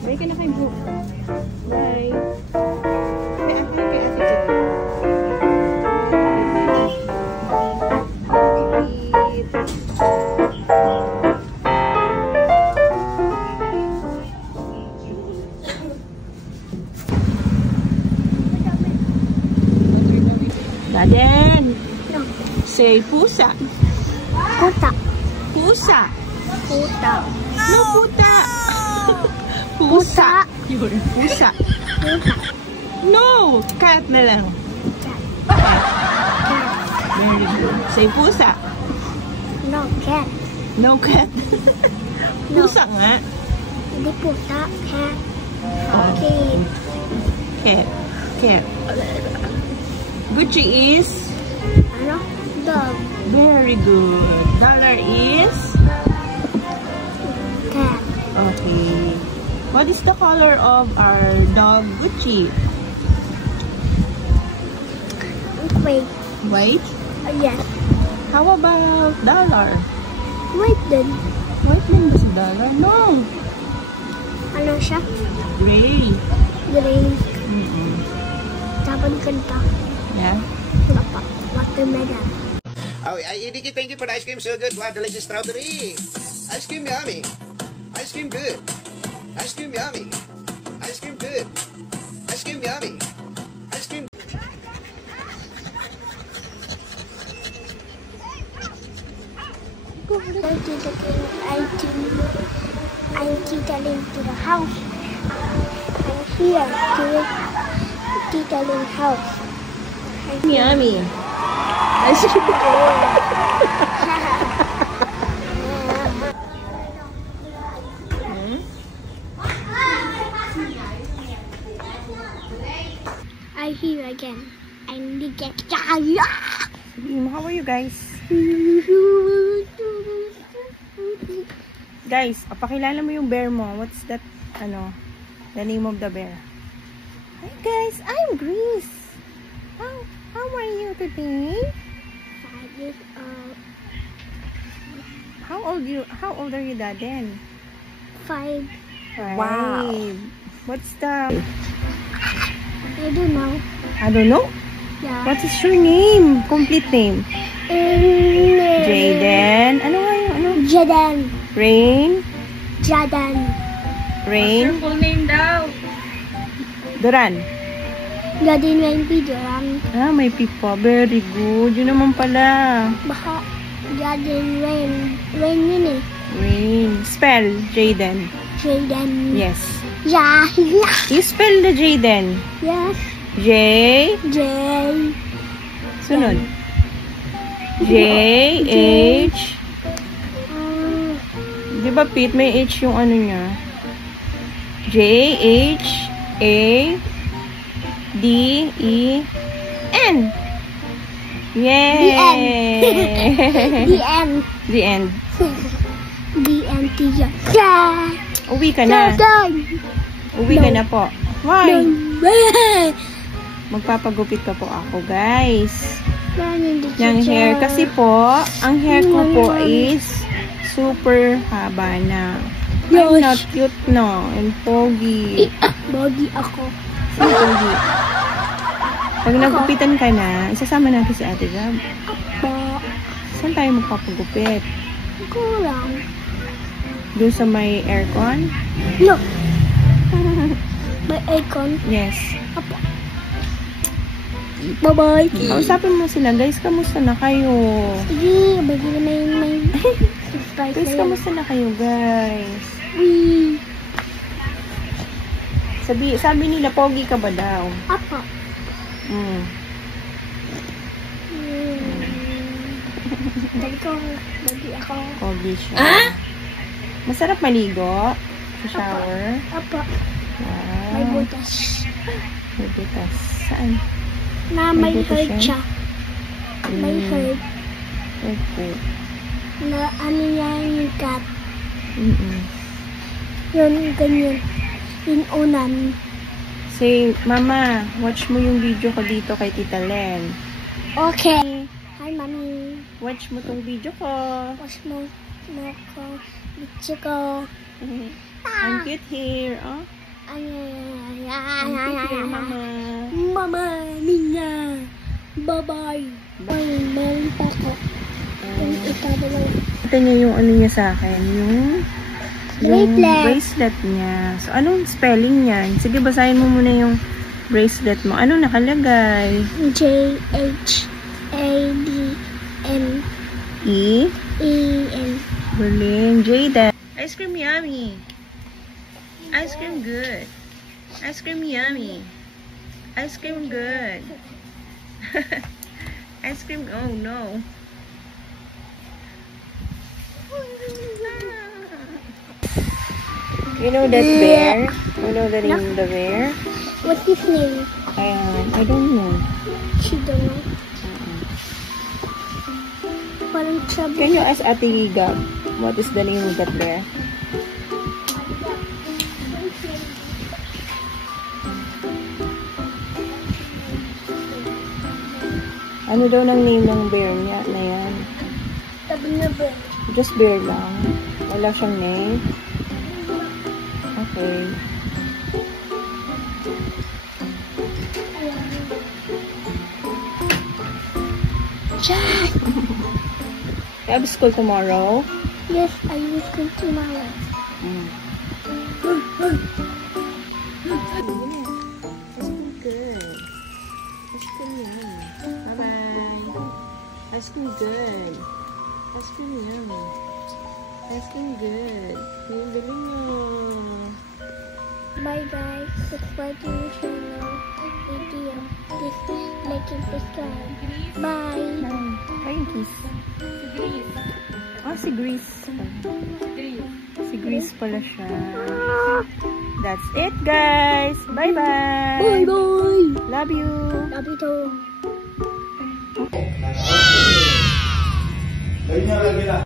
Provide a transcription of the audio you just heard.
Bye ka na kay Brooke. Bye. Kay Ate Jen. Daden. Say pusa. Puta. Pusa. Puta. No, puta. Pusa. Yun, pusa. Puta. No, cat na lang. Cat. Very good. Say pusa. No, cat. No, cat. No. Pusa nga. Hindi puta. Cat. Oh. Okay. Cat. Cat. Gucci is? Ano? Dog. Very good. Dollar is? Cat. Okay. What is the color of our dog Gucci? Wait. White? Yes. How about dollar? Wait then. White din ba si dollar? No. Ano siya? Gray. Gray. Tapos kanta. Yeah. Wala pa. Watermelon. Oh, Nikki, thank you for the ice cream. So good. Wow, delicious strawberry. Ice cream yummy. Ice cream good. Ice cream yummy. Ice cream good. Ice cream yummy. Ice cream. I'm tickling to the house. I'm here to tickling house. Yummy. I hear again. I need to get. How are you guys? Guys, pakilala mo yung bear mo. What's that, the name of the bear? Hi guys, I'm Grace. How are you today? 5 years old. How old are you, Daden? 5. Wow. What's the... I don't know. I don't know. Yeah. What is your name? Complete name? Jaden. Ano nga yung ano? Jaden. Rain. Jaden. Rain. Full name daw. Duran. Jaden Rain Pidoran. Ah, may pipa. Very good. Yun naman pala. Baka Jaden Rain. Rain yun eh. Rain. Spell Jaden. Jaden. Yes. Yeah. You spell the Jaden. Yes. J. J. Sunod. J. H. Di ba, Pete? May H yung ano niya. J. H. A. D. E. N. Yay! The end. The end. The end. Yeah. Uwi ka na. Uwi ka na po. Why? Magpapagupit ka po ako, guys. Ng hair. Kasi po, ang hair ko po is super haba na. I'm not cute, no. I'm pogi. Pogi ako. I'm pogi. Pag nagupitan ka na, isasama natin si Ate Gab. Apo. Saan tayo magpapagupit? Kulang. Doon sa may aircon? No. May aircon? Yes. Apo. Bye-bye. Kausapin mo sila, guys. Kamusta na kayo? Sige, bago na yun may surprise Guys, na yun. kamusta na kayo, guys? Sabi nila, pogi ka ba daw? Apo. Bagi ako. Pogi siya. Masarap maligo? Shower? Apo. Wow. May butas. May butas. Saan? Na May may butas hurt yan? siya. May hurt. Okay. Na ano niya yung cat. Yun, ganyan. Yung unan. Say, Mama, watch mo yung video ko dito kay Tita Len. Okay. Hi, Mami. Watch mo tong video ko. Watch mo ko. Bitch ko. Ang cute hair, oh. Ang cute hair, mama. Mama, Nina. Bye-bye. Meron pa ko. Ito niya yung ano niya sa akin, yung bracelet niya. So, anong spelling niya? Sige, basahin mo muna yung bracelet mo. Ano nakalagay? J-H-A-D-N E-N. Galing. Jada. Ice cream yummy. Ice cream good. Ice cream yummy. Ice cream good. Ice cream, oh no. You know that bear? You know the name of the bear? What's his name? I don't know. She don't know. Parang chubby. Can you ask Ate Gab what is the name of that bear? Ano daw ng name ng bear niya na yan? Sabi na bear. Just bear lang. Wala siyang name. Okay. Jack! You have school tomorrow? Yes, I will come tomorrow. Good. Ice cream yum. Bye-bye. Ice cream good. Ice cream yum. Ice cream good. Yung galing mo. Bye guys. Subscribe to my channel. Video. Please like and subscribe. Bye. Ayun, kiss. Oh, si Grace. Si Grace pala siya. That's it, guys. Bye-bye. Bye-bye. Love you. Love you too. Kanya lagi na.